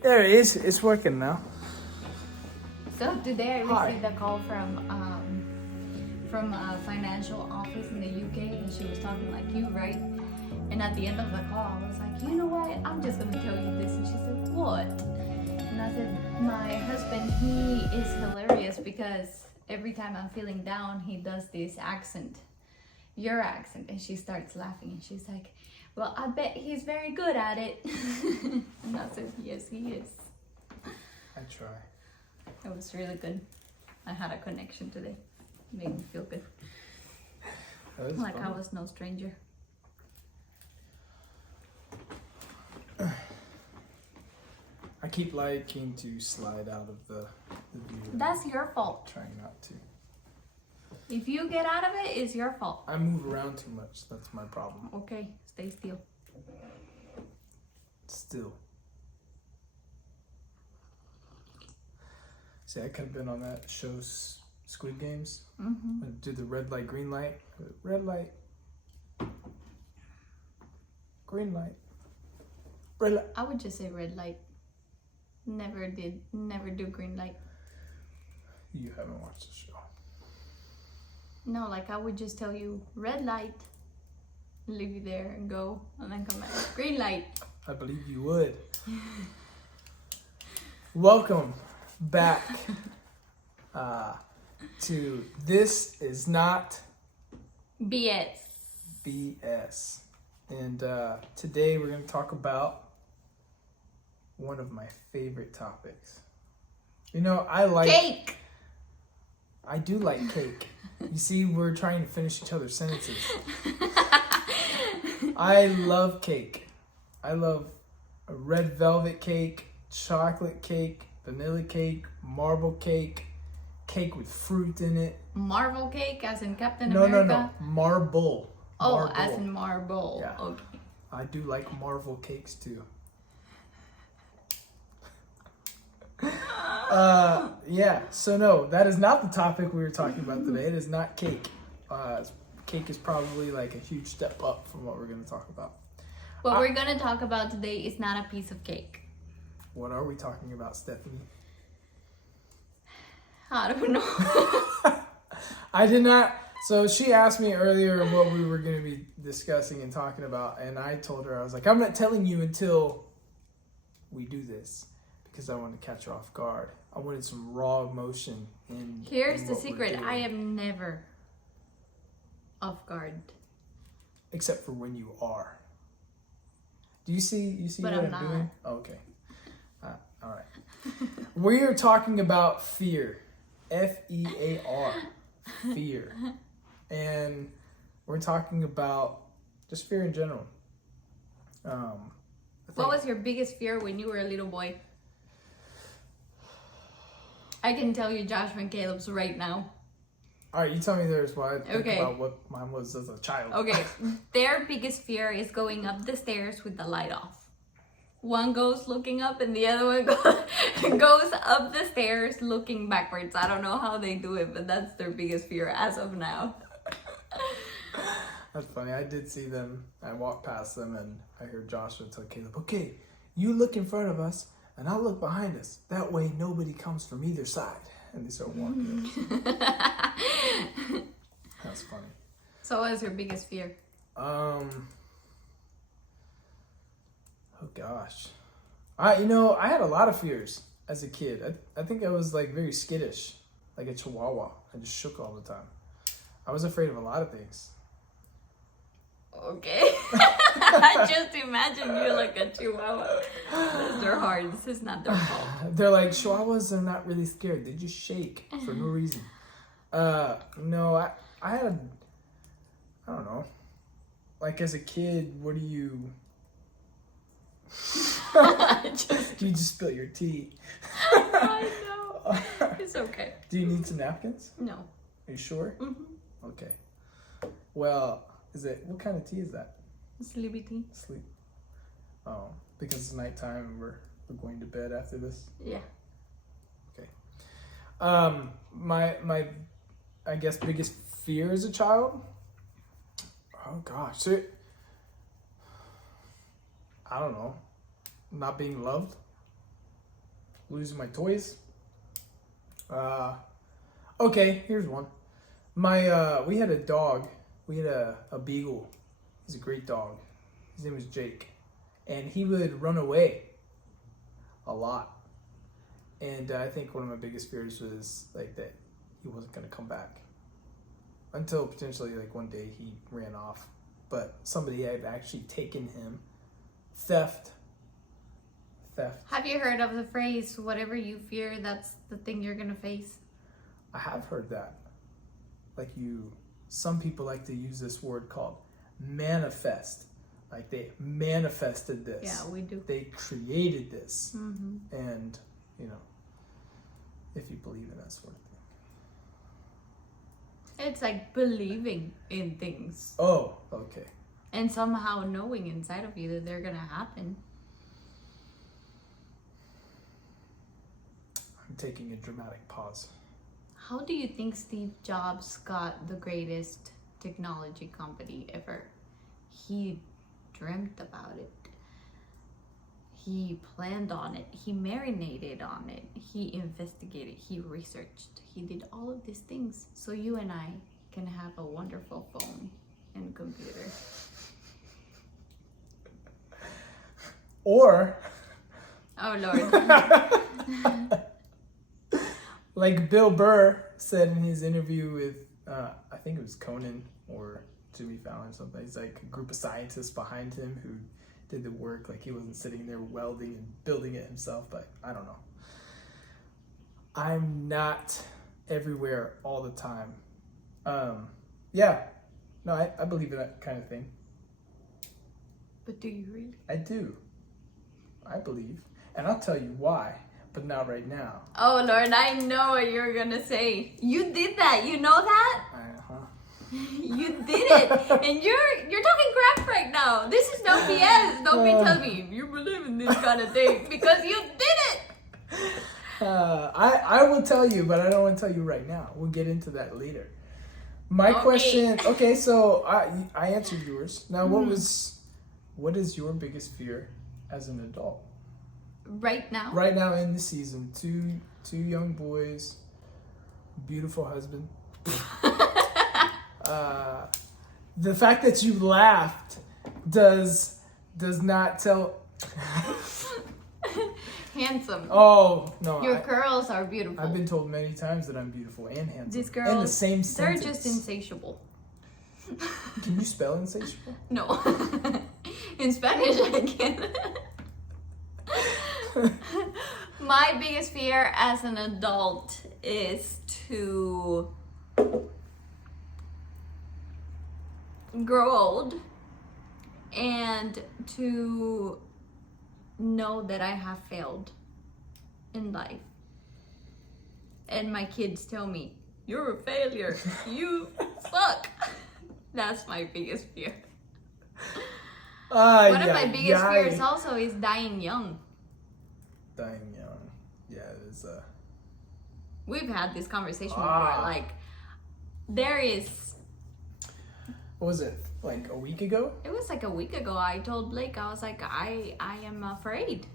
There it is. It's working now. So today I Hi. received a call from a financial office in the UK, and she was talking like you, right? And at the end of the call, I was like, you know what? I'm just gonna tell you this. And she said, what? And I said, my husband, he is hilarious because every time I'm feeling down, he does this accent, your accent, and she starts laughing, and she's like, well, I bet he's very good at it. And I said, yes, he is. I try. It was really good. I had a connection today. It made me feel good. Like fun. I was no stranger. I keep liking to slide out of the view. That's your fault. Trying not to. If you get out of it, it's your fault. I move around too much. That's my problem. Okay, stay still. Still. See, I could have been on that show, Squid Games. Mm-hmm. Do the red light, green light. Red light. Green light. Red light. I would just say red light. Never do green light. You haven't watched the show. No, like I would just tell you red light, leave you there and go, and then come back. Green light. I believe you would. Welcome back to This Is Not BS. BS. And today we're going to talk about one of my favorite topics. You know, Cake. I do like cake. You see, we're trying to finish each other's sentences. I love cake. I love a red velvet cake, chocolate cake, vanilla cake, marble cake, cake with fruit in it. Marvel cake, as in Captain No, America? marble. Oh, Marble. as in marble. Yeah. Okay. I do like Marvel cakes too. Yeah, so no, that is not the topic we were talking about today. It is not cake. Cake is probably like a huge step up from what we're going to talk about. What we're gonna talk about today is not a piece of cake. What are we talking about, Stephanie? I don't know. I did not. So she asked me earlier what we were going to be discussing and talking about, and I told her, I was like, I'm not telling you until we do this because I wanted to catch her off guard. I wanted some raw emotion in. Here's in the what we're secret. doing. I am never off guard. Except for when you are. Do you see But what I'm I'm not. doing? Oh, okay. All right. We are talking about fear. Fear. Fear. And we're talking about just fear in general. What was your biggest fear when you were a little boy? I can tell you Joshua and Caleb's right now. All right, you tell me theirs while I think Okay. about what mine was as a child. Okay, their biggest fear is going up the stairs with the light off. One goes looking up and the other one goes up the stairs looking backwards. I don't know how they do it, but that's their biggest fear as of now. That's funny. I did see them. I walked past them and I heard Joshua tell Caleb, okay, you look in front of us and I'll look behind us. That way nobody comes from either side. And they start walking. That's funny. So what is your biggest fear? Oh gosh. I had a lot of fears as a kid. I think I was like very skittish, like a chihuahua. I just shook all the time. I was afraid of a lot of things. Okay. I just imagine you like a chihuahua. They're hard. This is not their fault. They're like, chihuahuas are not really scared. They just shake for no reason. No, I had I don't know. Like as a kid, what do you... You just spill your tea. I know. It's okay. Do you need some napkins? No. Are you sure? Mm-hmm. Okay. Well, what kind of tea is that? Sleepy tea. Sleep. Oh, because it's nighttime and we're going to bed after this? Yeah. Okay. My I guess biggest fear as a child? Oh gosh. So, I don't know. Not being loved? losing my toys. Okay, here's one. We had a dog. We had a beagle. He's a great dog. His name was Jake. And he would run away a lot. And I think one of my biggest fears was like that he wasn't going to come back. Until potentially like one day he ran off. But somebody had actually taken him. Theft. Have you heard of the phrase, whatever you fear, that's the thing you're going to face? I have heard that. Some people like to use this word called manifest. Like they manifested this. Yeah, we do. They created this. Mm-hmm. And, if you believe in that sort of thing. It's like believing in things. Oh, okay. And somehow knowing inside of you that they're going to happen. I'm taking a dramatic pause. How do you think Steve Jobs got the greatest technology company ever? He dreamt about it. He planned on it. He marinated on it. He investigated. He researched. He did all of these things so you and I can have a wonderful phone and computer. Or... Oh, Lord. Like Bill Burr said in his interview with, I think it was Conan or Jimmy Fallon or something. He's like a group of scientists behind him who did the work. Like he wasn't sitting there welding and building it himself, but I don't know. I'm not everywhere all the time. Yeah. No, I believe in that kind of thing. But do you really? I do. I believe. And I'll tell you why. But not right now. Oh, Lord, I know what you're going to say. You did that. You know that? You did it. And you're talking crap right now. This is no BS. Don't be telling me you believe in this kind of thing because you did it. I will tell you, but I don't want to tell you right now. We'll get into that later. My question... Okay, so I answered yours. Now, what is your biggest fear as an adult? Right now? Right now in the season. Two young boys. Beautiful husband. The fact that you laughed does not tell... Handsome. Oh, no. Your girls are beautiful. I've been told many times that I'm beautiful and handsome. These girls, in the same sentence. they're just insatiable. Can you spell insatiable? No. In Spanish, I can. My biggest fear as an adult is to grow old and to know that I have failed in life. And my kids tell me, you're a failure. You suck. That's my biggest fear. One of my biggest fears also is dying young. Dying young. Yeah, it is. We've had this conversation before. Like, there is... What was it? Like a week ago? It was like a week ago. I told Blake, I was like, I am afraid.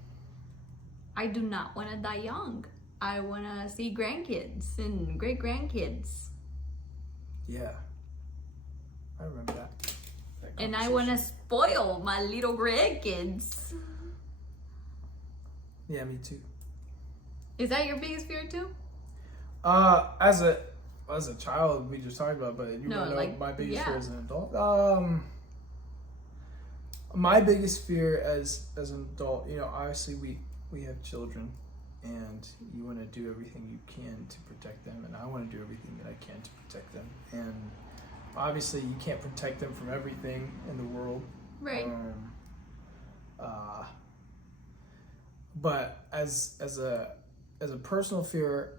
I do not want to die young. I want to see grandkids and great-grandkids. Yeah. I remember that. And I want to spoil my little grandkids. Yeah, me too. Is that your biggest fear too? As a child, we just talked about, but you know, like, my biggest fear as an adult. My biggest fear as an adult, obviously we have children, and you want to do everything you can to protect them, and I want to do everything that I can to protect them. And obviously, you can't protect them from everything in the world, right? But as a personal fear,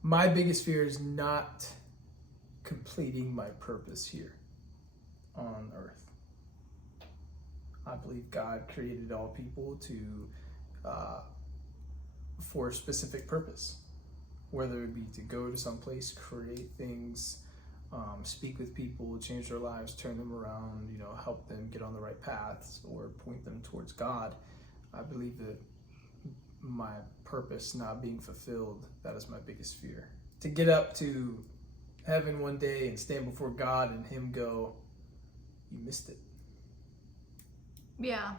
my biggest fear is not completing my purpose here on earth. I believe God created all people for a specific purpose, whether it be to go to some place, create things, speak with people, change their lives, turn them around, help them get on the right paths or point them towards God. I believe that my purpose not being fulfilled. That is my biggest fear. To get up to heaven one day and stand before God and him go, you missed it. Yeah.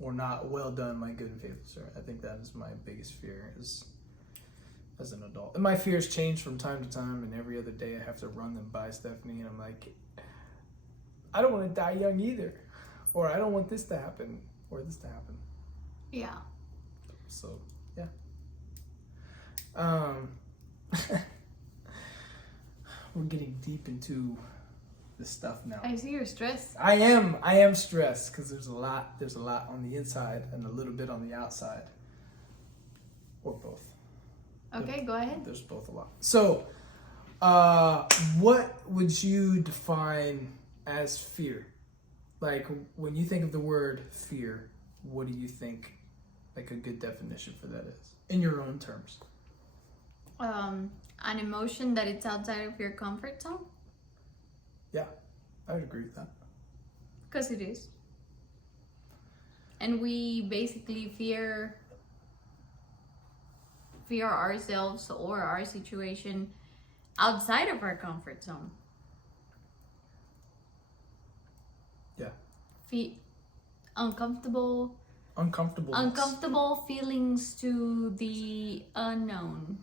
Or not, well done, my good and faithful servant. I think that is my biggest fear is as an adult. And my fears change from time to time, and every other day I have to run them by Stephany, and I'm like, I don't want to die young either. Or I don't want this to happen, or this to happen. Yeah. So, yeah. We're getting deep into this stuff now. I see you're stressed. I am stressed because there's a lot on the inside and a little bit on the outside. Or both. Okay, go ahead. There's both a lot. So, what would you define as fear? Like, when you think of the word fear, what do you think, like, a good definition for that is? In your own terms. An emotion that it's outside of your comfort zone? Yeah, I would agree with that. Because it is. And we basically fear ourselves or our situation outside of our comfort zone. Yeah. Uncomfortable feelings to the unknown.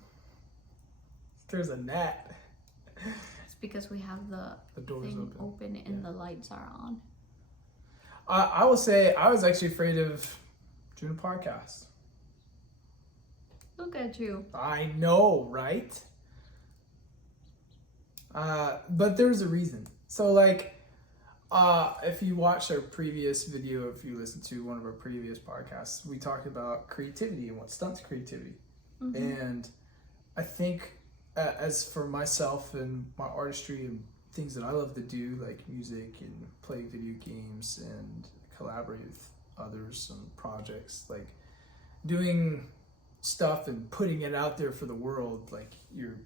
There's a gnat. It's because we have the doors thing open and the lights are on. I will say I was actually afraid of doing a podcast. Look at you. I know, right? But there's a reason. So, like, if you watch our previous video, if you listen to one of our previous podcasts, we talked about creativity and what stunts creativity. Mm-hmm. And I think as for myself and my artistry and things that I love to do, like music and play video games and collaborate with others on projects, like doing stuff and putting it out there for the world, like you're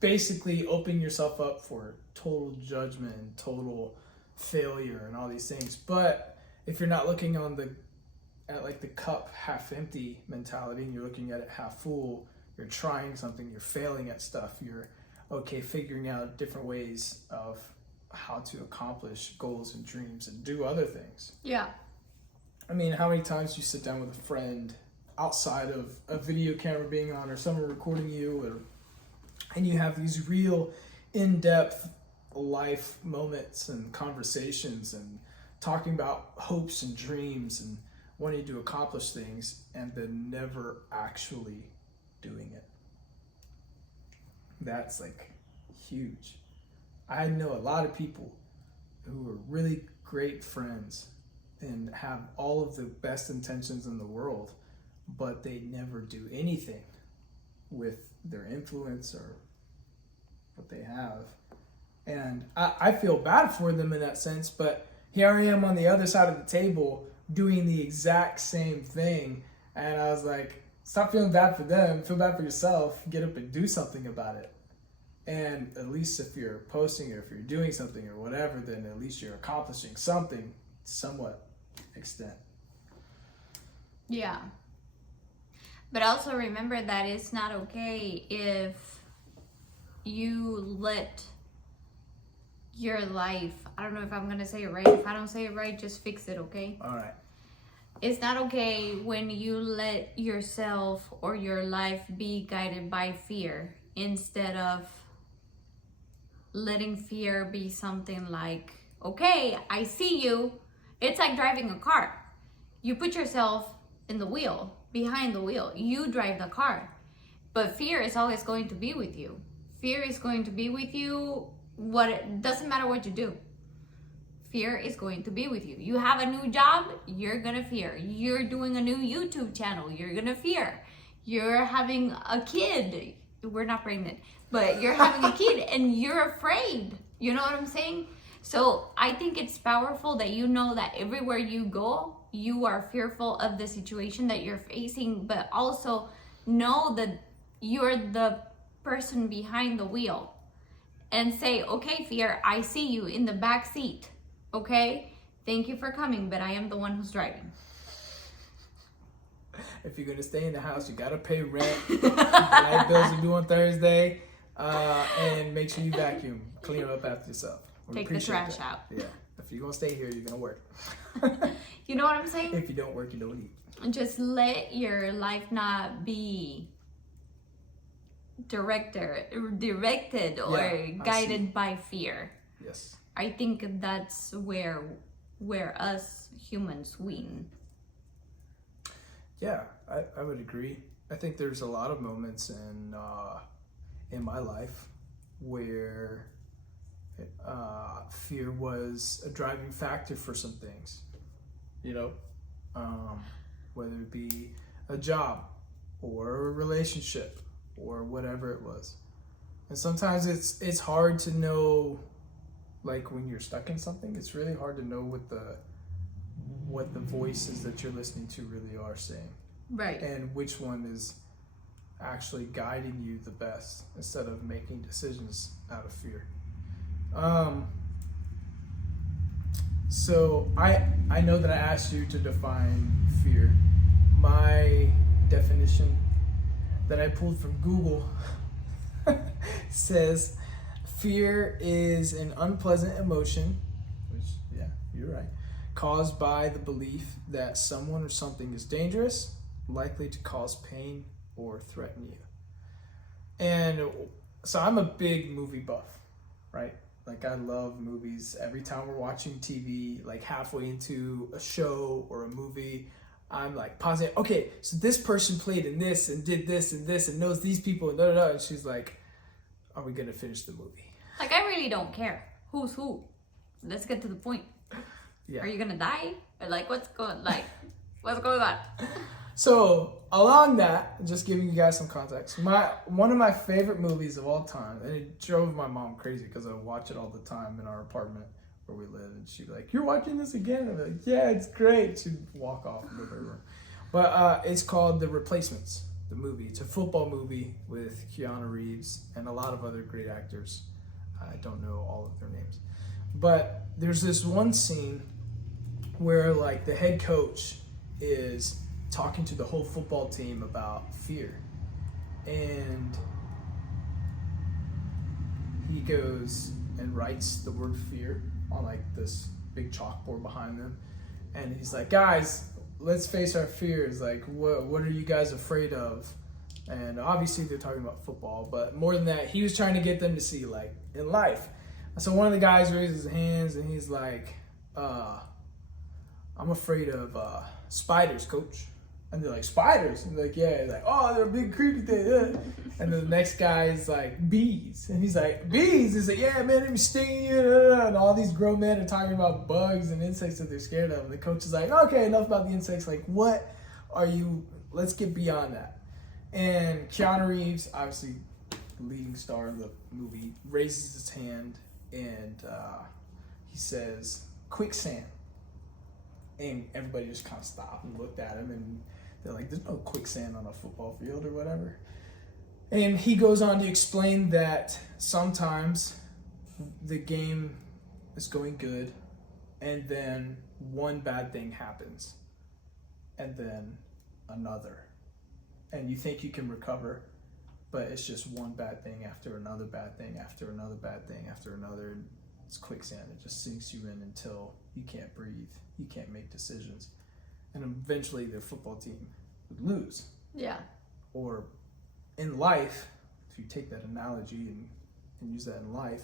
basically opening yourself up for total judgment and total failure and all these things. But if you're not looking at like the cup half empty mentality and you're looking at it half full, you're trying something, you're failing at stuff, you're figuring out different ways of how to accomplish goals and dreams and do other things. Yeah. I mean, how many times do you sit down with a friend outside of a video camera being on or someone recording you, and you have these real in-depth life moments and conversations and talking about hopes and dreams and wanting to accomplish things and then never actually doing it? That's like huge. I know a lot of people who are really great friends and have all of the best intentions in the world, but they never do anything with their influence or what they have. And I feel bad for them in that sense, but here I am on the other side of the table doing the exact same thing. And I was like, stop feeling bad for them, feel bad for yourself, get up and do something about it. And at least if you're posting or if you're doing something or whatever, then at least you're accomplishing something somewhat extent. Yeah. But also remember that it's not okay if you let your life, I don't know if I'm going to say it right. If I don't say it right, just fix it, okay? All right. It's not okay when you let yourself or your life be guided by fear instead of letting fear be something like, okay, I see you. It's like driving a car. You put yourself in the wheel, behind the wheel. You drive the car. But fear is always going to be with you. Fear is going to be with you. It doesn't matter what you do. Fear is going to be with you. You have a new job, you're gonna fear. You're doing a new YouTube channel, you're gonna fear. You're having a kid, we're not pregnant, but you're having a kid and you're afraid. You know what I'm saying? So I think it's powerful that you know that everywhere you go, you are fearful of the situation that you're facing, but also know that you're the person behind the wheel. And say, okay, fear, I see you in the back seat. Okay? Thank you for coming, but I am the one who's driving. If you're gonna stay in the house, you gotta pay rent. Light bills are due on Thursday, and make sure you vacuum, clean up after yourself. Take the trash out. Yeah, if you're gonna stay here, you're gonna work. You know what I'm saying? If you don't work, you don't eat. Just let your life not be directed or guided by fear. Yes. I think that's where us humans win. Yeah, I would agree. I think there's a lot of moments in my life where fear was a driving factor for some things, you know, whether it be a job or a relationship or whatever it was. And sometimes it's hard to know, like when you're stuck in something, it's really hard to know what the voices that you're listening to really are saying. Right. And which one is actually guiding you the best instead of making decisions out of fear. So I know that I asked you to define fear. My definition that I pulled from Google says fear is an unpleasant emotion, which, yeah, you're right, caused by the belief that someone or something is dangerous, likely to cause pain or threaten you. And so I'm a big movie buff, right? Like I love movies. Every time we're watching TV, like halfway into a show or a movie, I'm like pausing. Okay, so this person played in this and did this and knows these people and da da da. And she's like, "Are we gonna finish the movie?" Like I really don't care who's who. Let's get to the point. Yeah. Are you gonna die? Or like what's going on? So along that, just giving you guys some context, one of my favorite movies of all time, and it drove my mom crazy because I watch it all the time in our apartment where we live, and she'd be like, "You're watching this again?" I'm like, "Yeah, it's great." She'd walk off and go to her room. But it's called The Replacements, the movie. It's a football movie with Keanu Reeves and a lot of other great actors. I don't know all of their names. But there's this one scene where like the head coach is talking to the whole football team about fear. And he goes and writes the word fear on like this big chalkboard behind them. And he's like, "Guys, let's face our fears. Like, what are you guys afraid of?" And obviously they're talking about football, but more than that, he was trying to get them to see like in life. So one of the guys raises his hands and he's like, "I'm afraid of spiders, coach." And they're like, "Spiders?" And they're like, "Yeah." He's like, "Oh, they're a big creepy thing." And then the next guy is like, "Bees." And he's like, "Bees?" He's like, "Yeah, man, they're stinging you." And all these grown men are talking about bugs and insects that they're scared of. And the coach is like, "Okay, enough about the insects. Like, what are you, let's get beyond that." And Keanu Reeves, obviously leading star of the movie, raises his hand and he says, "Quicksand." And everybody just kind of stopped and looked at him and they're like, "There's no quicksand on a football field or whatever." And he goes on to explain that sometimes the game is going good and then one bad thing happens and then another. And you think you can recover, but it's just one bad thing after another bad thing after another bad thing after another. It's quicksand. It just sinks you in until you can't breathe. You can't make decisions. And eventually the football team would lose. Yeah. Or in life, if you take that analogy and use that in life,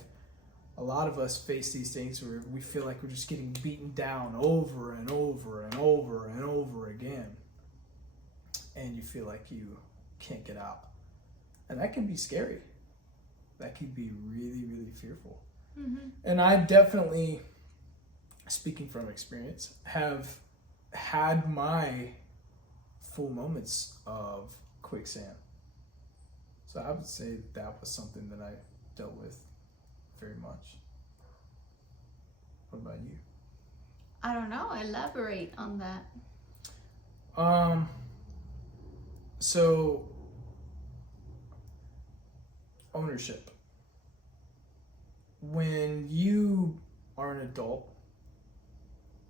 a lot of us face these things where we feel like we're just getting beaten down over and over and over and over again. And you feel like you can't get out. And that can be scary. That can be really, really fearful. Mm-hmm. And I definitely, speaking from experience, have had my full moments of quicksand. So I would say that was something that I dealt with very much. What about you? I don't know. Elaborate on that. So ownership. When you are an adult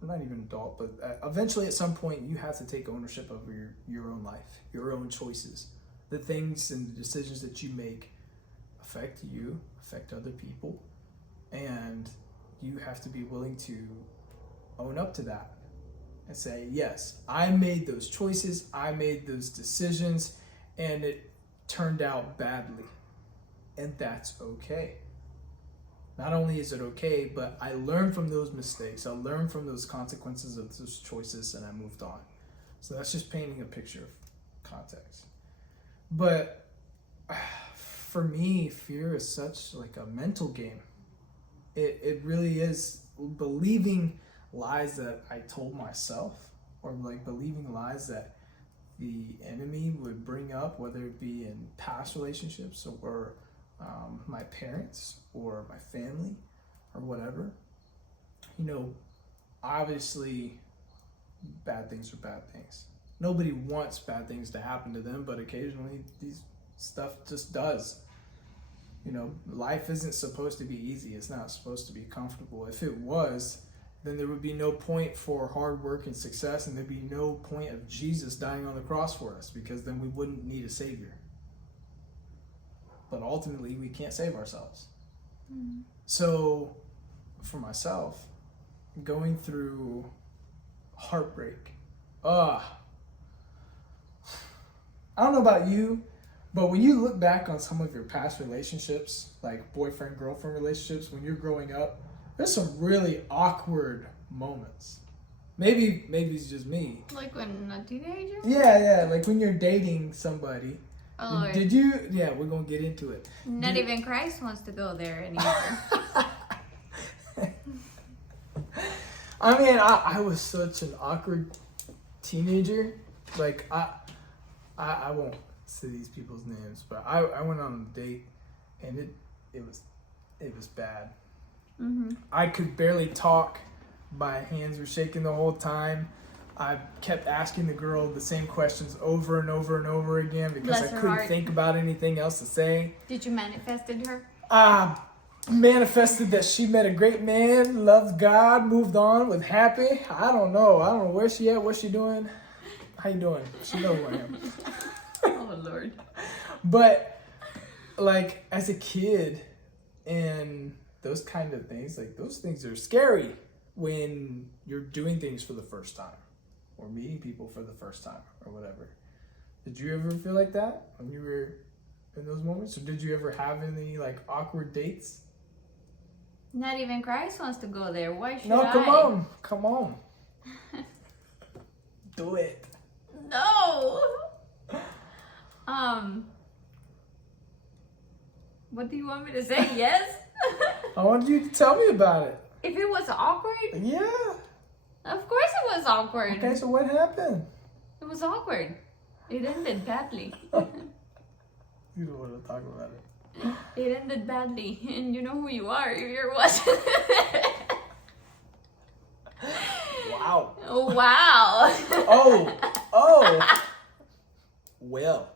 not even adult, but eventually at some point you have to take ownership of your own life, your own choices. The things and the decisions that you make affect you, affect other people, and you have to be willing to own up to that and say, yes, I made those choices, I made those decisions, and it turned out badly, and that's okay. Not only is it okay, but I learned from those mistakes, I learned from those consequences of those choices, and I moved on. So that's just painting a picture of context. But for me, fear is such like a mental game. It really is believing lies that I told myself, or like believing lies that the enemy would bring up, whether it be in past relationships or my parents or my family or whatever. You know, obviously bad things are bad things. Nobody wants bad things to happen to them, but occasionally these stuff just does. You know, life isn't supposed to be easy. It's not supposed to be comfortable. If it was, then there would be no point for hard work and success, and there'd be no point of Jesus dying on the cross for us, because then we wouldn't need a savior. But ultimately, we can't save ourselves. Mm-hmm. So, for myself, going through heartbreak, I don't know about you, but when you look back on some of your past relationships, like boyfriend-girlfriend relationships, when you're growing up, there's some really awkward moments. Maybe it's just me. Like when a teenager? Yeah, like when you're dating somebody. Oh, Lord. Did you? Yeah, we're going to get into it. Not even Christ wants to go there anymore. I mean, I was such an awkward teenager. Like, I won't say these people's names, but I went on a date, and it was bad. Mm-hmm. I could barely talk. My hands were shaking the whole time. I kept asking the girl the same questions over and over and over again because I couldn't think about anything else to say. Did you manifested her? Manifested that she met a great man, loved God, moved on, was happy. I don't know where she at, what she doing. How you doing? She knows who I am. Oh, Lord. But, like, as a kid, and those kind of things, like, those things are scary when you're doing things for the first time or meeting people for the first time or whatever. Did you ever feel like that when you were in those moments? Or did you ever have any, like, awkward dates? Not even Christ wants to go there. Why should I? No, come on. Do it. No. What do you want me to say? Yes? I wanted you to tell me about it. If it was awkward? Yeah. Of course it was awkward. Okay, so what happened? It was awkward. It ended badly. You don't want to talk about it. It ended badly, and you know who you are if you're watching. Wow. Oh, wow. Oh. Well.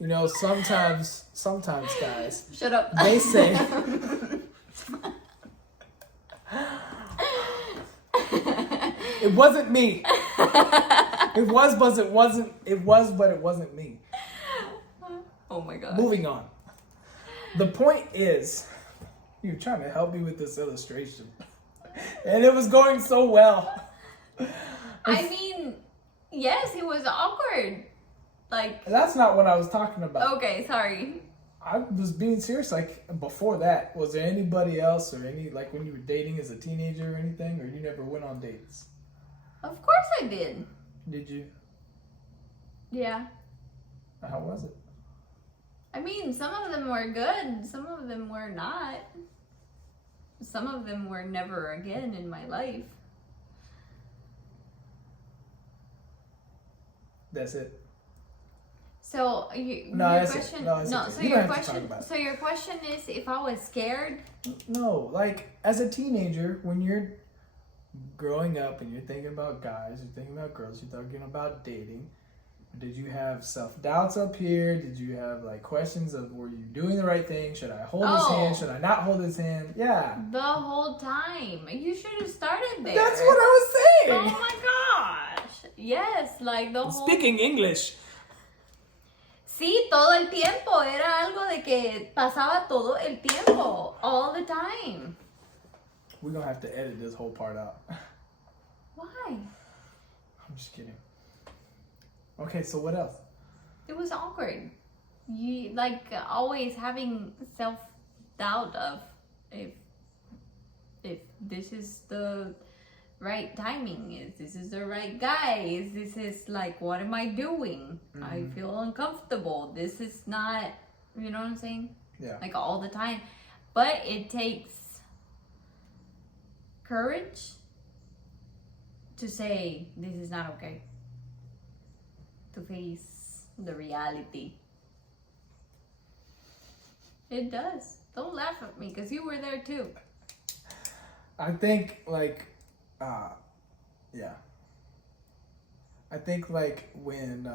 You know, sometimes guys. Shut up. They say. It wasn't me. It was, but it wasn't. It was, but it wasn't me. Oh my God. Moving on. The point is, you were trying to help me with this illustration, and it was going so well. I mean, yes, it was awkward. Like. That's not what I was talking about. Okay, sorry. I was being serious. Like, before that, was there anybody else or any, like, when you were dating as a teenager or anything, or you never went on dates? Of course I did. Did you? Yeah. How was it? I mean, some of them were good, some of them were not. Some of them were never again in my life. That's it. So your question is if I was scared? No, like as a teenager, when you're growing up and you're thinking about guys, you're thinking about girls, you're thinking about dating, Did you have self-doubts up here? Did you have like questions of were you doing the right thing? Should I hold his hand? Should I not hold his hand? Yeah. The whole time. You should have started there. That's what I was saying. Oh my gosh. Yes, like the whole... Speaking English. Sí, todo el tiempo. Era algo de que pasaba todo el tiempo. All the time. We're going to have to edit this whole part out. Why? I'm just kidding. Okay, so what else? It was awkward. You like always having self-doubt of if this is the right timing, is this is the right guy, is this like what am I doing? I feel uncomfortable. This is not, you know what I'm saying? Yeah. Like all the time. But it takes courage to say this is not okay. To face the reality. It does. Don't laugh at me because you were there too. I think like yeah. I think like when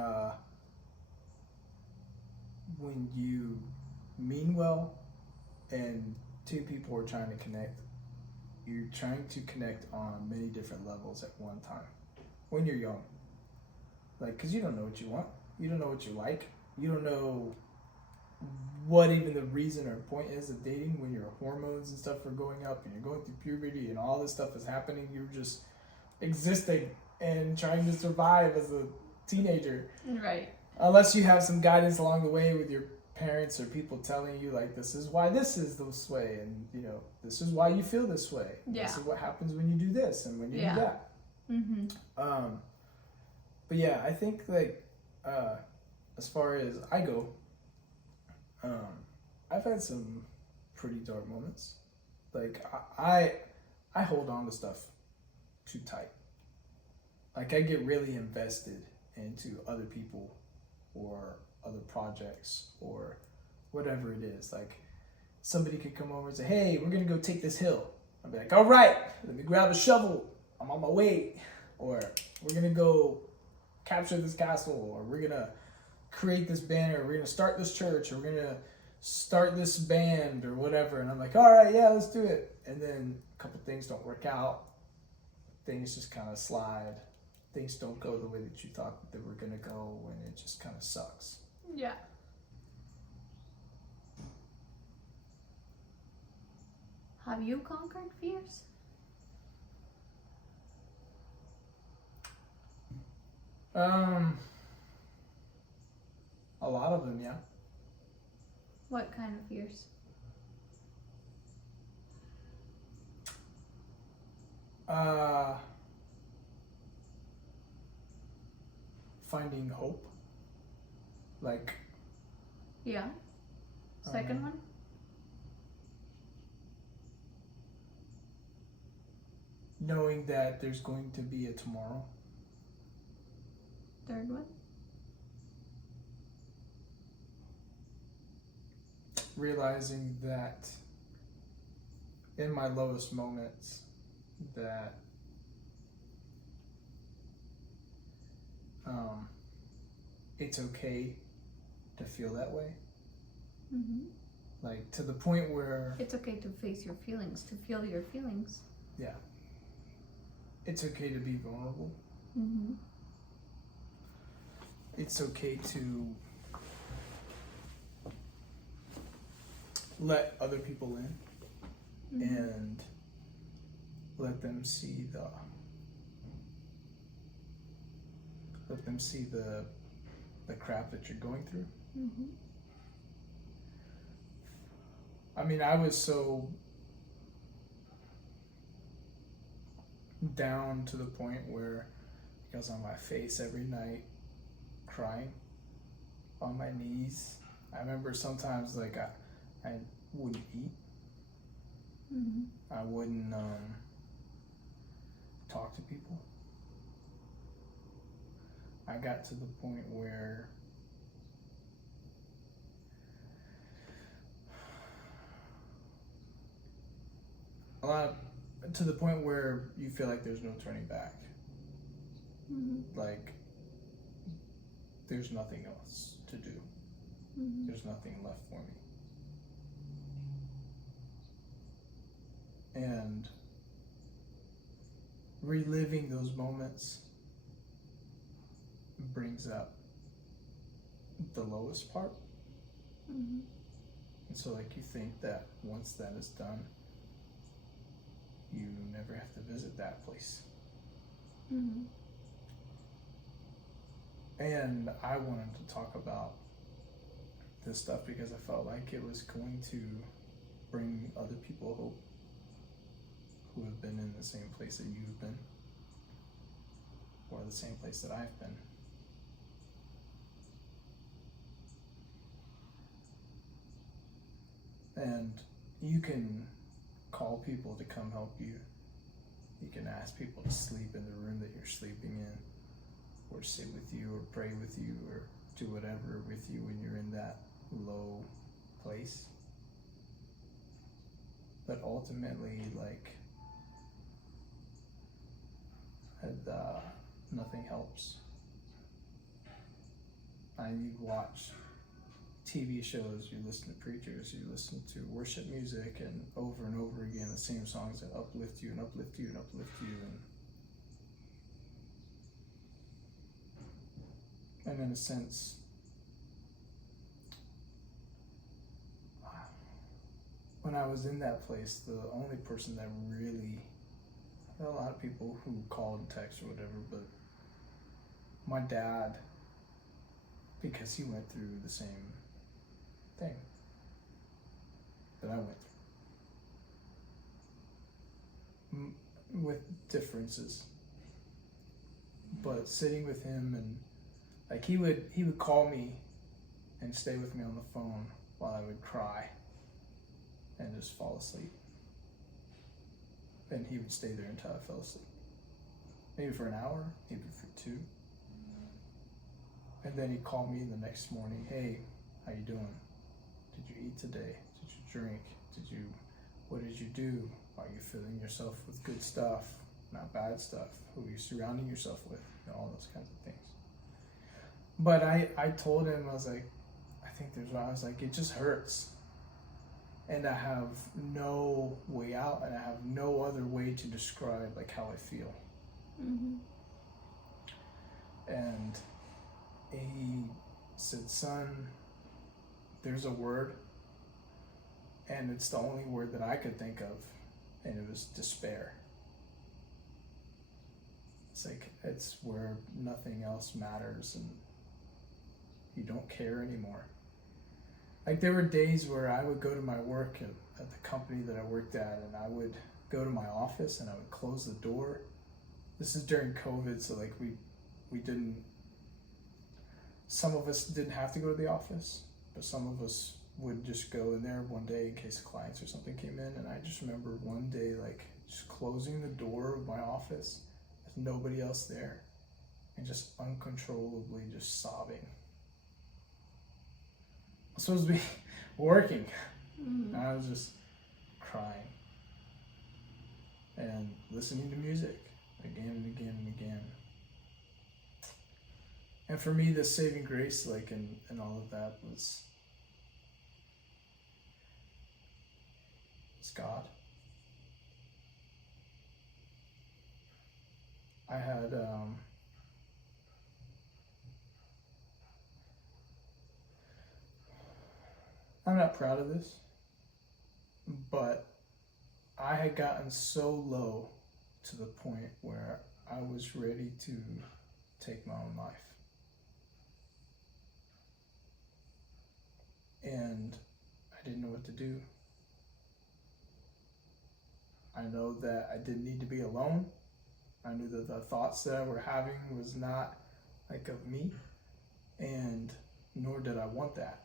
you mean well and two people are trying to connect, you're trying to connect on many different levels at one time when you're young. Like, because you don't know what you want. You don't know what you like. You don't know what even the reason or point is of dating when your hormones and stuff are going up and you're going through puberty and all this stuff is happening. You're just existing and trying to survive as a teenager. Right. Unless you have some guidance along the way with your parents or people telling you, like, this is why this is this way and, you know, this is why you feel this way. Yeah. This is what happens when you do this and when you do that. Mm-hmm. But yeah, I think like as far as I go, I've had some pretty dark moments. Like I hold on to stuff too tight. Like I get really invested into other people or other projects or whatever it is. Like somebody could come over and say, "Hey, we're gonna go take this hill." I'd be like, "All right, let me grab a shovel. I'm on my way." Or we're gonna go capture this castle, or we're gonna create this banner, we're gonna start this church, or we're gonna start this band or whatever. And I'm like, all right, yeah, let's do it. And then a couple things don't work out. Things just kind of slide. Things don't go the way that you thought that they were gonna go, and it just kind of sucks. Yeah. Have you conquered fears? A lot of them, yeah. What kind of fears? Finding hope. Like. Yeah. Second one? Knowing that there's going to be a tomorrow. Third one? Realizing that in my lowest moments that it's okay to feel that way. Mm-hmm. Like to the point where it's okay to face your feelings, to feel your feelings. Yeah. It's okay to be vulnerable. Mm-hmm. It's okay to let other people in and let them see the crap that you're going through. Mm-hmm. I mean, I was so down to the point where I was on my face every night crying on my knees. I remember sometimes like I wouldn't eat. Mm-hmm. I wouldn't talk to people. I got to the point where to the point where you feel like there's no turning back. Mm-hmm. Like there's nothing else to do. There's nothing left for me. And reliving those moments brings up the lowest part. And so like you think that once that is done, you never have to visit that place. And I wanted to talk about this stuff because I felt like it was going to bring other people hope who have been in the same place that you've been, or the same place that I've been. And you can call people to come help you. You can ask people to sleep in the room that you're sleeping in, or sit with you, or pray with you, or do whatever with you when you're in that low place. But ultimately, like, nothing helps. You watch TV shows, you listen to preachers, you listen to worship music, and over again the same songs that uplift you and uplift you and uplift you, and in a sense, when I was in that place, the only person that really, there are a lot of people who called and text or whatever, but my dad, because he went through the same thing that I went through, with differences, but sitting with him, and like he would call me and stay with me on the phone while I would cry and just fall asleep, and he would stay there until I fell asleep, maybe for an hour, maybe for 2. And then he'd call me the next morning, hey, how you doing? Did you eat today? Did you drink? What did you do? Are you filling yourself with good stuff, not bad stuff? Who are you surrounding yourself with? All those kinds of things. But I told him, I was like, it just hurts. And I have no way out, and I have no other way to describe like how I feel. And he said, son, there's a word, and it's the only word that I could think of, and it was despair. It's like, it's where nothing else matters, and you don't care anymore. Like, there were days where I would go to my work at the company that I worked at, and I would go to my office and I would close the door. This is during COVID, so like we didn't, some of us didn't have to go to the office, but some of us would just go in there one day in case clients or something came in. And I just remember one day, like, just closing the door of my office with nobody else there and just uncontrollably just sobbing. I'm supposed to be working, and I was just crying and listening to music again and again and again. And for me, the saving grace, like, and all of that was God. I had I'm not proud of this, but I had gotten so low to the point where I was ready to take my own life. And I didn't know what to do. I know that I didn't need to be alone. I knew that the thoughts that I were having was not like of me, and nor did I want that.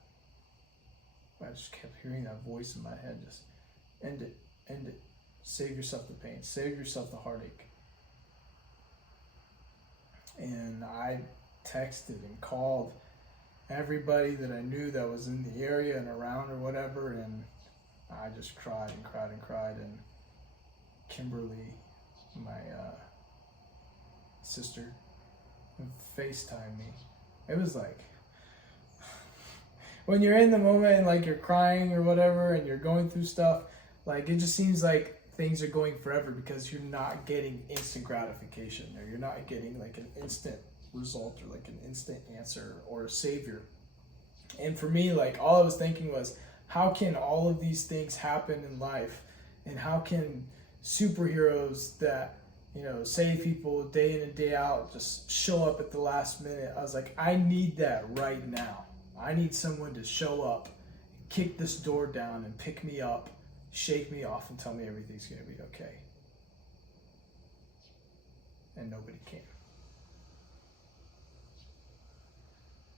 I just kept hearing that voice in my head, just end it, save yourself the pain, save yourself the heartache. And I texted and called everybody that I knew that was in the area and around or whatever, and I just cried and cried and cried. And Kimberly, my sister, FaceTimed me. it was like, when you're in the moment and like you're crying or whatever and you're going through stuff, like it just seems like things are going forever because you're not getting instant gratification, or you're not getting like an instant result or like an instant answer or a savior. And for me, like all I was thinking was, how can all of these things happen in life, and how can superheroes that, you know, save people day in and day out just show up at the last minute? I was like, I need that right now. I need someone to show up, kick this door down and pick me up, shake me off and tell me everything's going to be okay. And nobody came.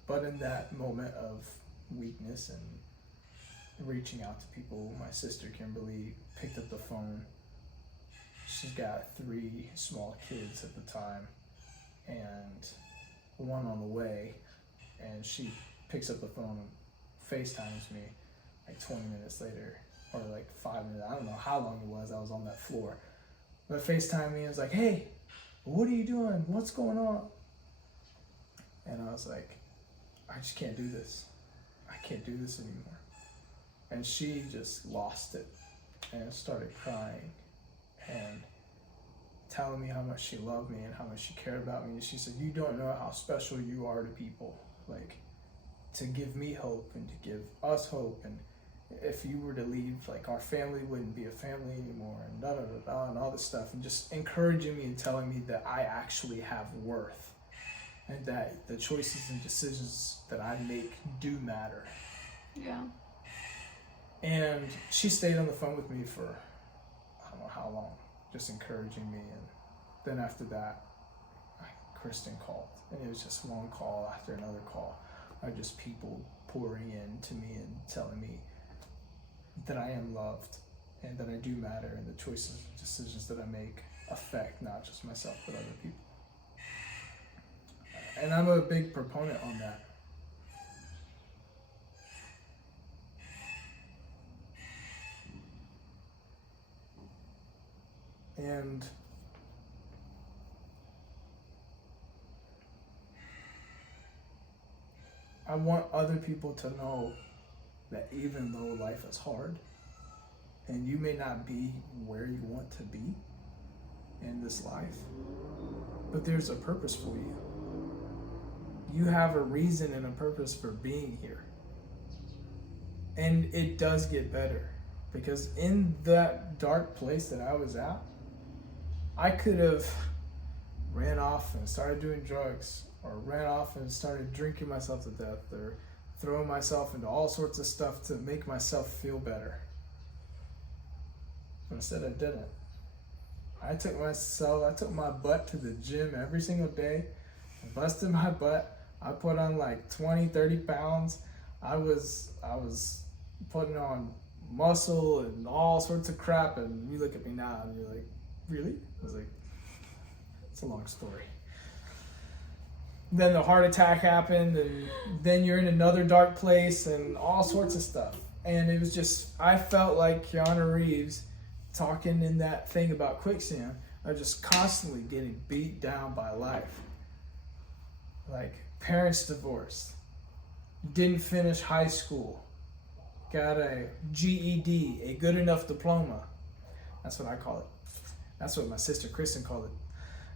But in that moment of weakness and reaching out to people, my sister Kimberly picked up the phone. She's got 3 small kids at the time and 1 on the way, and she picks up the phone and FaceTimes me like 20 minutes later, or like 5 minutes. I don't know how long it was. I was on that floor. But FaceTimed me and was like, hey, what are you doing? What's going on? And I was like, I just can't do this. I can't do this anymore. And she just lost it and started crying and telling me how much she loved me and how much she cared about me. And she said, you don't know how special you are to people. Like, to give me hope and to give us hope. And if you were to leave, like, our family wouldn't be a family anymore, and da da da da, and all this stuff. And just encouraging me and telling me that I actually have worth, and that the choices and decisions that I make do matter. Yeah. And she stayed on the phone with me for I don't know how long, just encouraging me. And then after that, Kristen called, and it was just one call after another call of just people pouring in to me and telling me that I am loved and that I do matter, and the choices and decisions that I make affect not just myself but other people. And I'm a big proponent on that. And I want other people to know that even though life is hard and you may not be where you want to be in this life, but there's a purpose for you. You have a reason and a purpose for being here. And it does get better, because in that dark place that I was at, I could have ran off and started doing drugs, or ran off and started drinking myself to death, or throwing myself into all sorts of stuff to make myself feel better. But instead I didn't. I took my butt to the gym every single day. I busted my butt. I put on like 20, 30 pounds. I was putting on muscle and all sorts of crap, and you look at me now and you're like, really? I was like, it's a long story. Then the heart attack happened, and then you're in another dark place and all sorts of stuff. And it was just, I felt like Keanu Reeves talking in that thing about quicksand. I was just constantly getting beat down by life. Like, parents divorced, didn't finish high school, got a GED, a good enough diploma. That's what I call it. That's what my sister Kristen called it.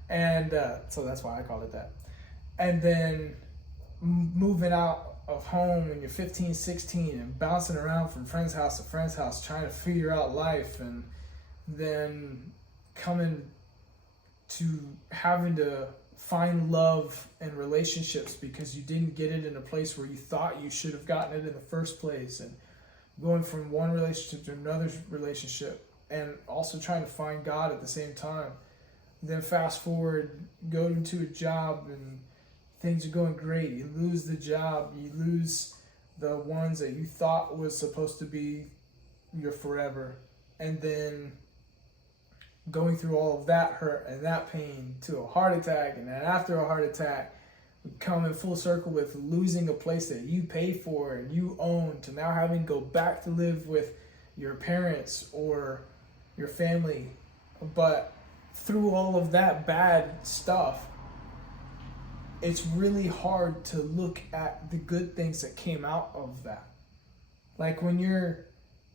And so that's why I call it that. And then moving out of home when you're 15, 16 and bouncing around from friend's house to friend's house trying to figure out life, and then coming to having to find love and relationships because you didn't get it in a place where you thought you should have gotten it in the first place, and going from one relationship to another relationship, and also trying to find God at the same time. Then fast forward, go into a job and things are going great. You lose the job, you lose the ones that you thought was supposed to be your forever, and then going through all of that hurt and that pain to a heart attack, and then after a heart attack, we come in full circle with losing a place that you paid for and you own, to now having to go back to live with your parents or your family. But through all of that bad stuff, it's really hard to look at the good things that came out of that. Like when you're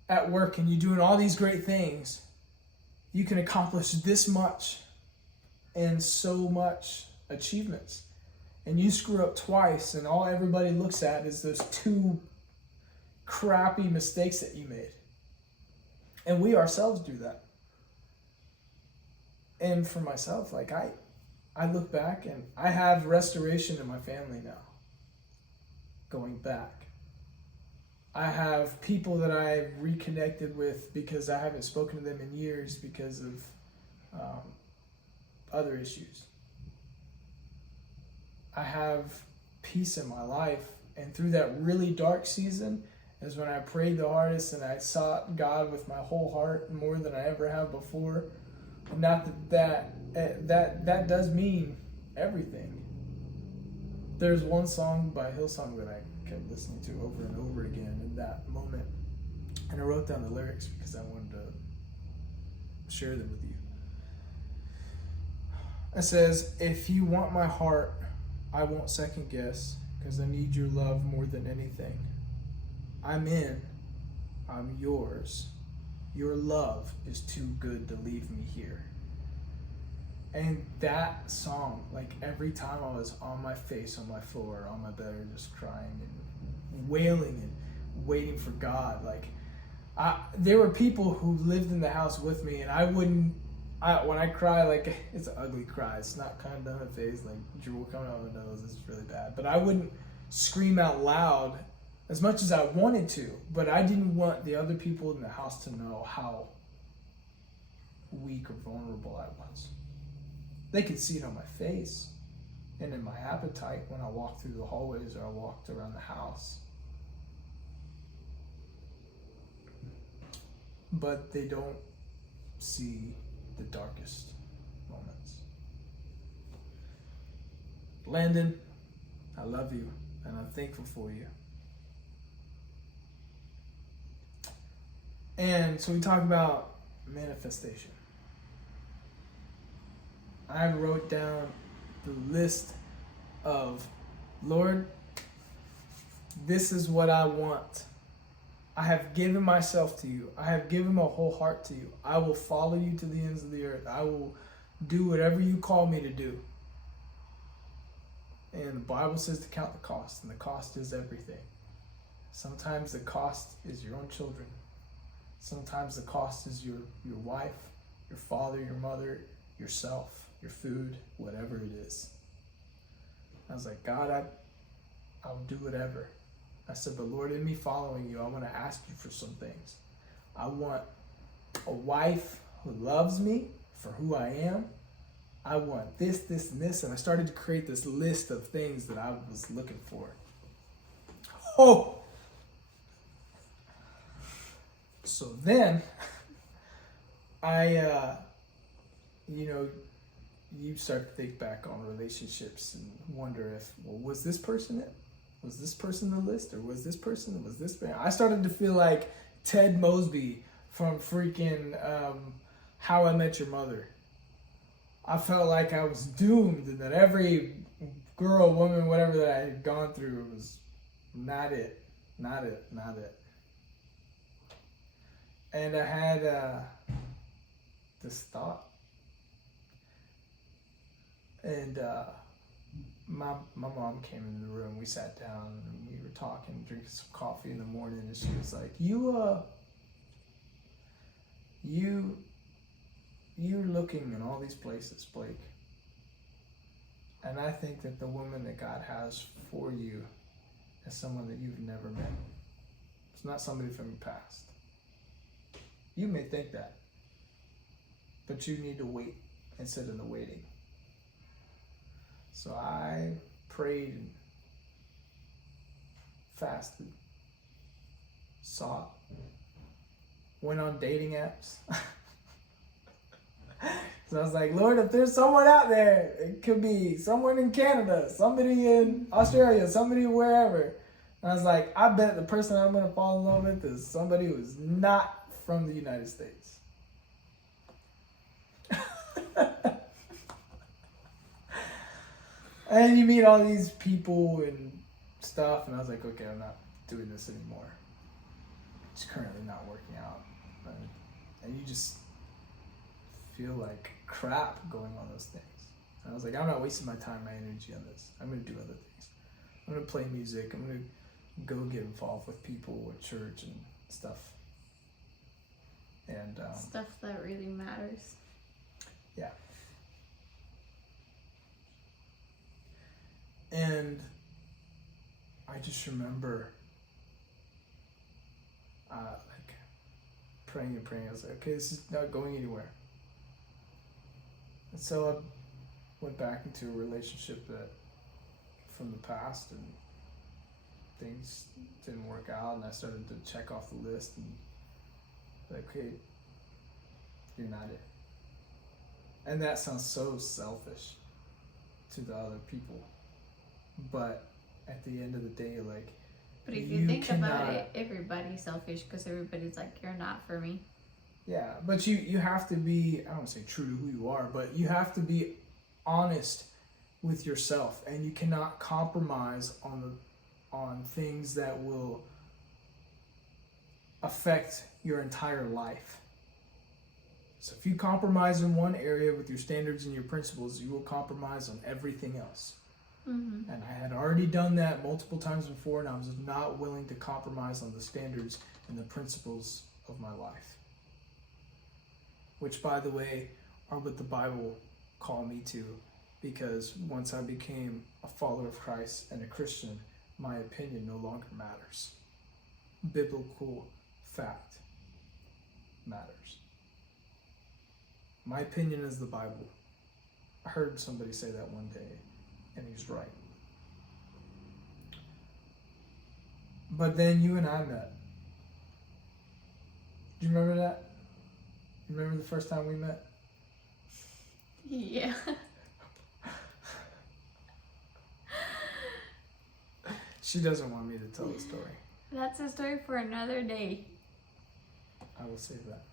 at work and you're doing all these great things, you can accomplish this much and so much achievements. And you screw up twice and all everybody looks at is those two crappy mistakes that you made. And we ourselves do that. And for myself, like I look back and I have restoration in my family now. Going back. I have people that I've reconnected with because I haven't spoken to them in years because of other issues. I have peace in my life. And through that really dark season is when I prayed the hardest and I sought God with my whole heart more than I ever have before. And not that does mean everything. There's one song by Hillsong that I kept listening to over and over again in that moment. And I wrote down the lyrics because I wanted to share them with you. It says, if you want my heart, I won't second guess because I need your love more than anything. I'm in, I'm yours. Your love is too good to leave me here. And that song, like every time I was on my face, on my floor, on my bed, just crying and wailing and waiting for God. Like, there were people who lived in the house with me, and when I cry, like, it's an ugly cry. It's not kind of down my face, like drool coming out of my nose. It's really bad. But I wouldn't scream out loud as much as I wanted to. But I didn't want the other people in the house to know how weak or vulnerable I was. They could see it on my face and in my appetite when I walked through the hallways or I walked around the house. But they don't see the darkest moments. Landon, I love you and I'm thankful for you. And so we talk about manifestation. I wrote down the list of, Lord, this is what I want. I have given myself to you. I have given my whole heart to you. I will follow you to the ends of the earth. I will do whatever you call me to do. And the Bible says to count the cost, and the cost is everything. Sometimes the cost is your own children. Sometimes the cost is your wife, your father, your mother, yourself, your food, whatever it is. I was like, God, I'll do whatever. I said, but Lord, in me following you, I want to ask you for some things. I want a wife who loves me for who I am. I want this, this, and this. And I started to create this list of things that I was looking for. Oh! So then, you start to think back on relationships and wonder if, well, was this person it? Was this person the list? Or was this person? Was this man? I started to feel like Ted Mosby from freaking How I Met Your Mother. I felt like I was doomed and that every girl, woman, whatever that I had gone through was not it. Not it. Not it. And I had this thought. And my mom came in the room. We sat down and we were talking, drinking some coffee in the morning, and she was like, you're looking in all these places, Blake. And I think that the woman that God has for you is someone that you've never met. It's not somebody from your past. You may think that, but you need to wait and sit in the waiting. So I prayed and fasted, sought, went on dating apps. So I was like, Lord, if there's someone out there, it could be someone in Canada, somebody in Australia, somebody wherever. And I was like, I bet the person I'm going to fall in love with is somebody who's not from the United States. And you meet all these people and stuff, and I was like, okay, I'm not doing this anymore. It's currently not working out. And you just feel like crap going on those things. And I was like, I'm not wasting my time, my energy on this. I'm going to do other things. I'm going to play music. I'm going to go get involved with people at church and stuff. And stuff that really matters. Yeah. And I just remember like praying and praying. I was like, okay, this is not going anywhere. And so I went back into a relationship that from the past, and things didn't work out, and I started to check off the list and like, okay, you're not it. And that sounds so selfish to the other people. But at the end of the day, like, but if you think about it, everybody's selfish because everybody's like, you're not for me. Yeah, but you have to be, I don't want to say true to who you are, but you have to be honest with yourself, and you cannot compromise on things that will affect your entire life. So if you compromise in one area with your standards and your principles, you will compromise on everything else. Mm-hmm. And I had already done that multiple times before, and I was not willing to compromise on the standards and the principles of my life. Which, by the way, are what the Bible called me to, because once I became a follower of Christ and a Christian, my opinion no longer matters. Biblical fact matters. My opinion is the Bible. I heard somebody say that one day, and he's right. But then you and I met. Do you remember that? You remember the first time we met? Yeah. She doesn't want me to tell the story. That's a story for another day. I will save that.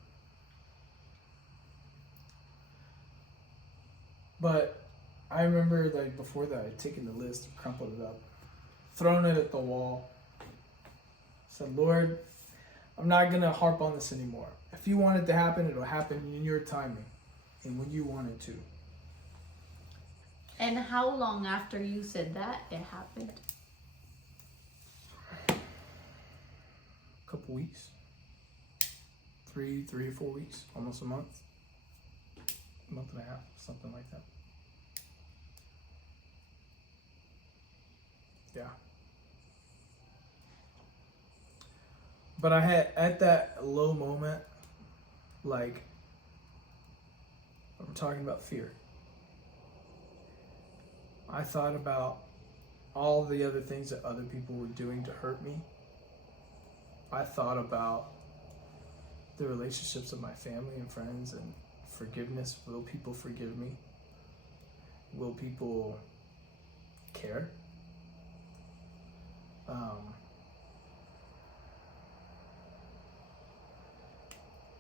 But I remember, like, before that, I'd taken the list, crumpled it up, thrown it at the wall. Said, Lord, I'm not going to harp on this anymore. If you want it to happen, it'll happen in your timing and when you want it to. And how long after you said that it happened? A couple weeks. 3 or 4 weeks. Almost a month. A month and a half. Something like that. Yeah. But I had, at that low moment, like, I'm talking about fear. I thought about all the other things that other people were doing to hurt me. I thought about the relationships of my family and friends and forgiveness. Will people forgive me? Will people care?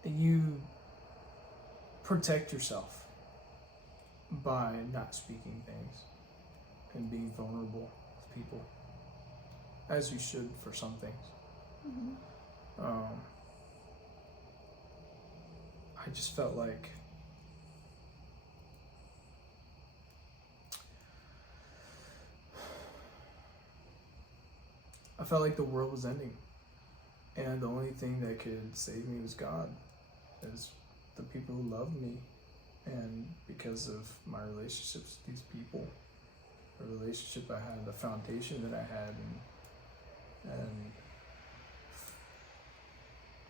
You protect yourself by not speaking things and being vulnerable with people, as you should for some things. Mm-hmm. I just felt like the world was ending, and the only thing that could save me was God, as the people who loved me, and because of my relationships with these people, a relationship I had, the foundation that I had, and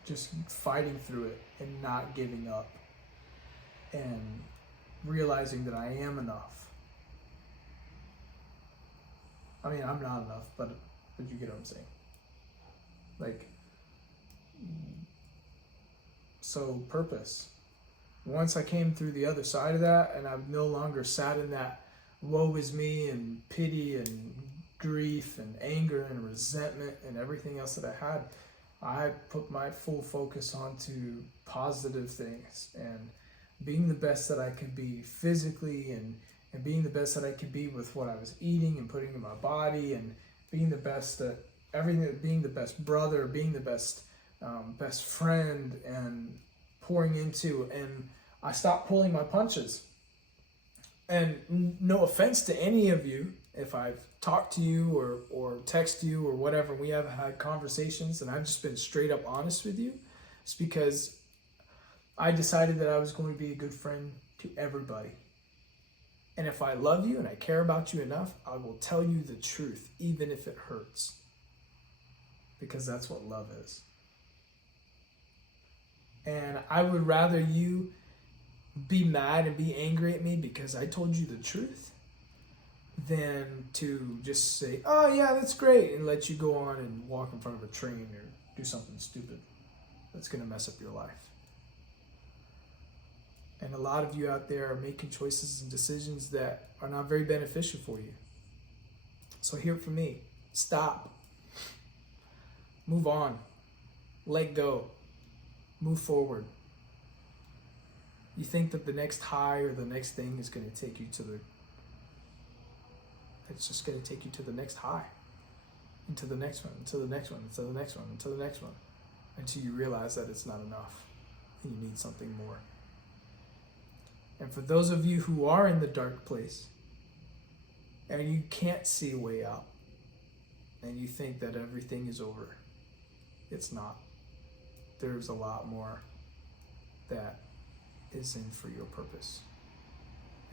just fighting through it and not giving up and realizing that I am enough. I mean, I'm not enough, but you get what I'm saying. Like, so purpose. Once I came through the other side of that, and I've no longer sat in that woe is me and pity and grief and anger and resentment and everything else that I had, I put my full focus onto positive things and being the best that I could be physically and and being the best that I could be with what I was eating and putting in my body, and being the best at everything, being the best brother, being the best best friend, and pouring into, and I stopped pulling my punches. And no offense to any of you, if I've talked to you or text you or whatever, we have had conversations and I've just been straight up honest with you, it's because I decided that I was going to be a good friend to everybody. And if I love you and I care about you enough, I will tell you the truth, even if it hurts. Because that's what love is. And I would rather you be mad and be angry at me because I told you the truth than to just say, oh yeah, that's great, and let you go on and walk in front of a train or do something stupid that's going to mess up your life. And a lot of you out there are making choices and decisions that are not very beneficial for you. So hear it from me. Stop. Move on. Let go. Move forward. You think that the next high or the next thing is going to take you to it's just going to take you to the next high, into the next one, into the next one, into the next one, into the next one, until you realize that it's not enough and you need something more. And for those of you who are in the dark place and you can't see a way out and you think that everything is over, it's not. There's a lot more that is in for your purpose.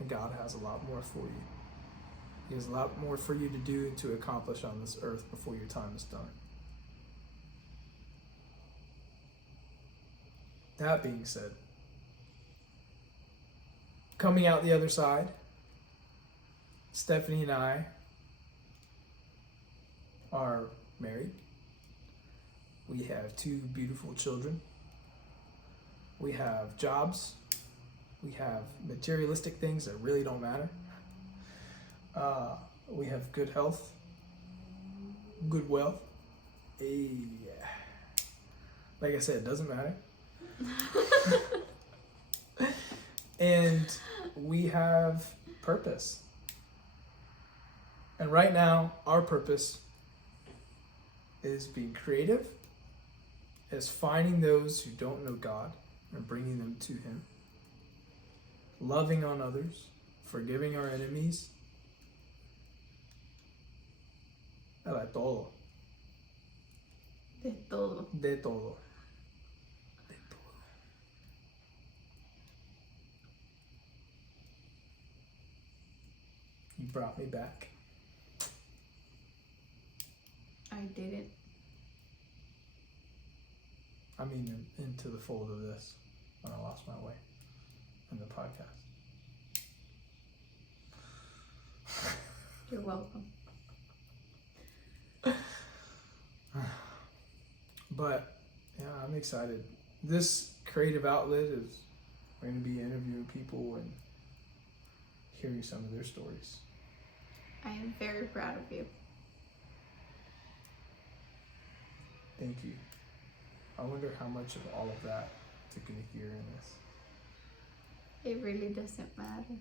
And God has a lot more for you. He has a lot more for you to do and to accomplish on this earth before your time is done. That being said, coming out the other side, Stephany and I are married. We have 2 beautiful children. We have jobs. We have materialistic things that really don't matter. We have good health, good wealth. Like I said, it doesn't matter. And we have purpose. And right now, our purpose is being creative, is finding those who don't know God and bringing them to Him, loving on others, forgiving our enemies. Era todo. De todo. De todo. De todo. You brought me back. I did it. I mean, into the fold of this when I lost my way in the podcast. You're welcome. But yeah, I'm excited. This creative outlet is we're going to be interviewing people and hearing some of their stories. I am very proud of you. Thank you. I wonder how much of all of that they're going to hear in this. It really doesn't matter.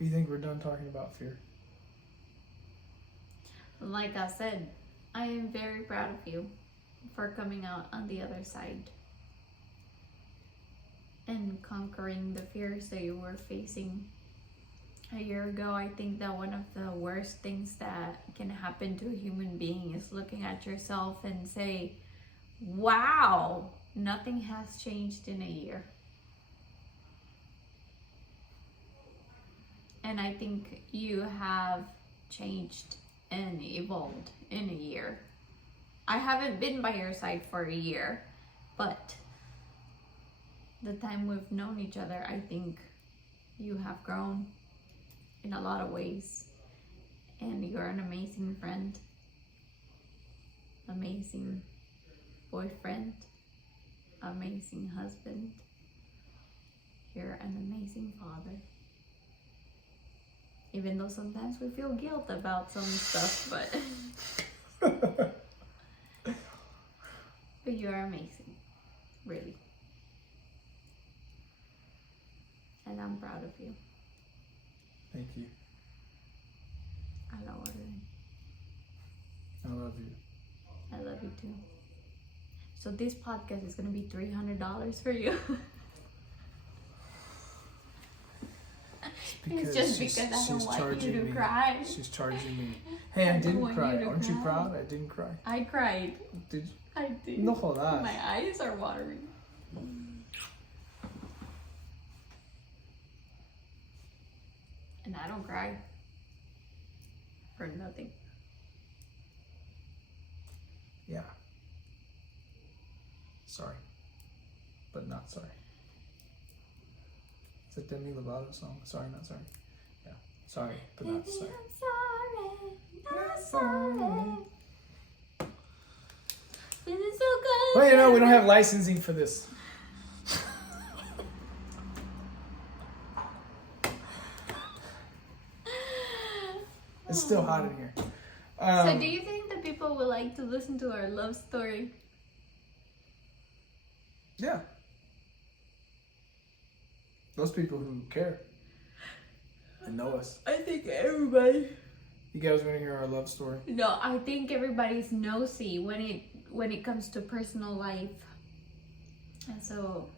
You think we're done talking about fear? Like I said, I am very proud of you for coming out on the other side and conquering the fears that you were facing a year ago. I think that one of the worst things that can happen to a human being is looking at yourself and say, wow, nothing has changed in a year. And I think you have changed and evolved in a year. I haven't been by your side for a year, but the time we've known each other, I think you have grown in a lot of ways. And you're an amazing friend, amazing boyfriend, amazing husband. You're an amazing father. Even though sometimes we feel guilt about some stuff, but you are amazing, really. And I'm proud of you. Thank you. I love you. I love you. I love you too. So this podcast is gonna be $300 for you. It's just because I don't want you to cry. She's charging me. Hey, I didn't cry. Aren't you proud? I didn't cry. I cried. Did you? I did. No jodas. My eyes are watering. And I don't cry for nothing. Yeah. Sorry. But not sorry. It's a Demi Lovato song. Sorry, not sorry. Yeah. Sorry, but not Baby, sorry. I'm sorry, not sorry. This is so good. Well, you know, we don't have licensing for this. It's still hot in here. So do you think that people would like to listen to our love story? Yeah. Those people who care and know us. I think everybody. You guys want to hear our love story? No, I think everybody's nosy when it comes to personal life. And so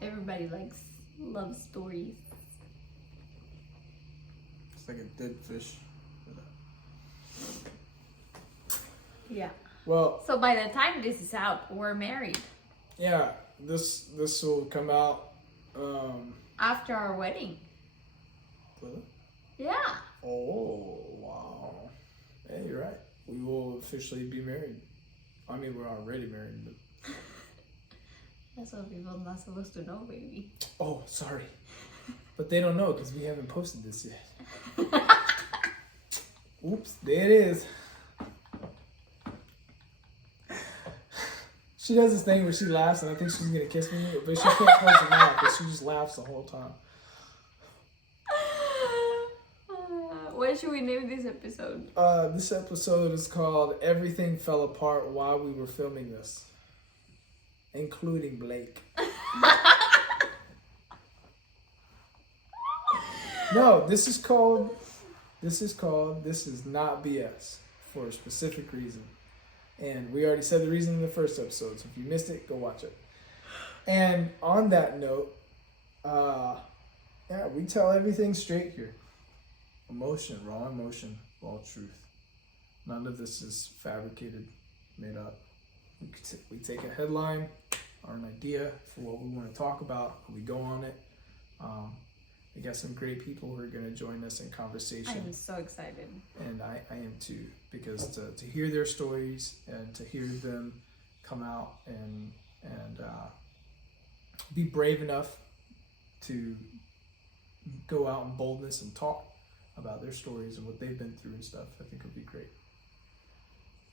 everybody likes love stories. It's like a dead fish. Yeah. Well, So by the time this is out, we're married. yeah, this will come out. After our wedding. Really? Yeah. Oh, wow. Yeah, you're right. We will officially be married. I mean, we're already married, but... That's what people are not supposed to know, baby. Oh, sorry. But they don't know because we haven't posted this yet. Oops, there it is. She does this thing where she laughs and I think she's going to kiss me, but she can't close her mouth, but she just laughs the whole time. What should we name this episode? This episode is called Everything Fell Apart While We Were Filming This. Including Blake. No, this is not BS for a specific reason. And we already said the reason in the first episode, so if you missed it, go watch it. And on that note, yeah, we tell everything straight here. Raw emotion, raw truth. None of this is fabricated, made up. We take a headline or an idea for what we want to talk about, we go on it. We got some great people who are going to join us in conversation. I'm so excited. And I am too, because to hear their stories and to hear them come out and be brave enough to go out in boldness and talk about their stories and what they've been through and stuff, I think would be great.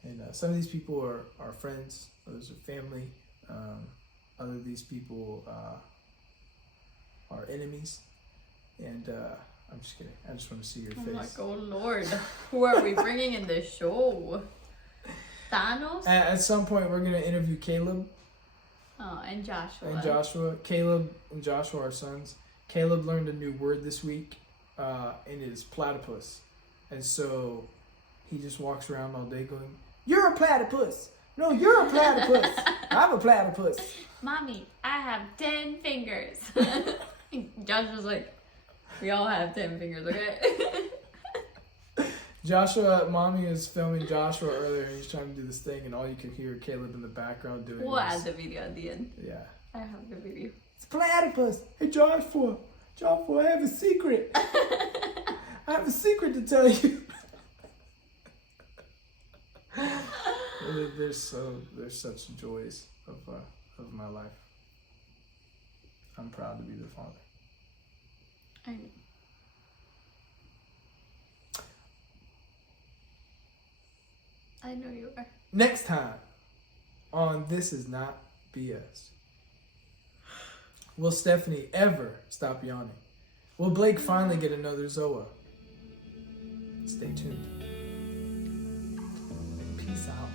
And some of these people are friends, others are family, other of these people are enemies. And I'm just kidding. I just want to see your face. I'm like, oh Lord, who are we bringing in the show? Thanos? At some point, we're going to interview Caleb. Oh, and Joshua. Caleb and Joshua are sons. Caleb learned a new word this week, and it is platypus. And so he just walks around all day going, "You're a platypus. No, you're a platypus. I'm a platypus. Mommy, I have 10 fingers." Joshua's like, we all have 10 fingers, okay? Mommy is filming Joshua earlier, and he's trying to do this thing, and all you can hear Caleb in the background doing We'll add the video at the end. Yeah. I have the video. It's platypus. Hey, Joshua, I have a secret. I have a secret to tell you. There's such joys of my life. I'm proud to be the father. I know you are. Next time on This Is Not BS. Will Stephany ever stop yawning? Will Blake finally get another Zoa? Stay tuned. Peace out.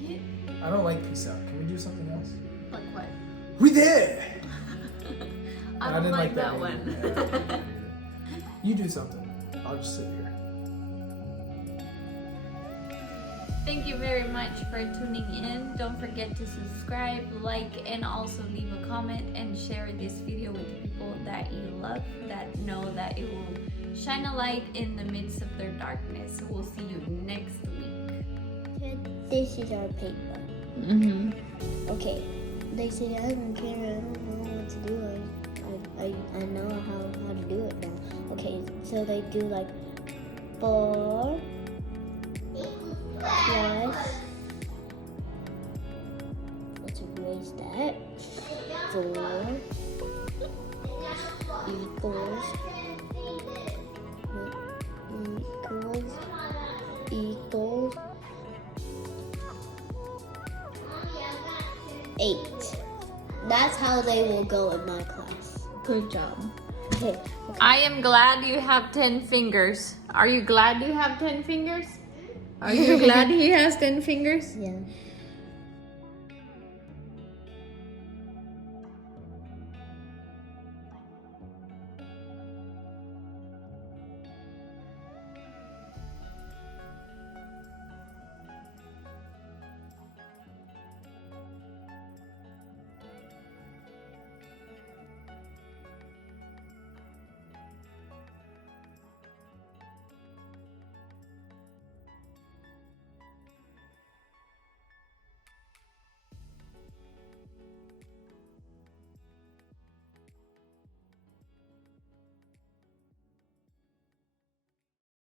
Yeah. I don't like peace out. Can we do something else? Like what? We did! I don't didn't like that either. one. You do something. I'll just sit here. Thank you very much for tuning in. Don't forget to subscribe, like, and also leave a comment and share this video with the people that you love, that know that it will shine a light in the midst of their darkness. We'll see you next week. This is our paper. Okay. They say I don't care. I don't know what to do. I know how to do it now. Okay, so they do like 4 plus. Let's erase that. 4 equals 8. That's how they will go in my class. Good job. Okay. I am glad you have 10 fingers. Are you glad you have 10 fingers? Are you glad he has 10 fingers? Yeah.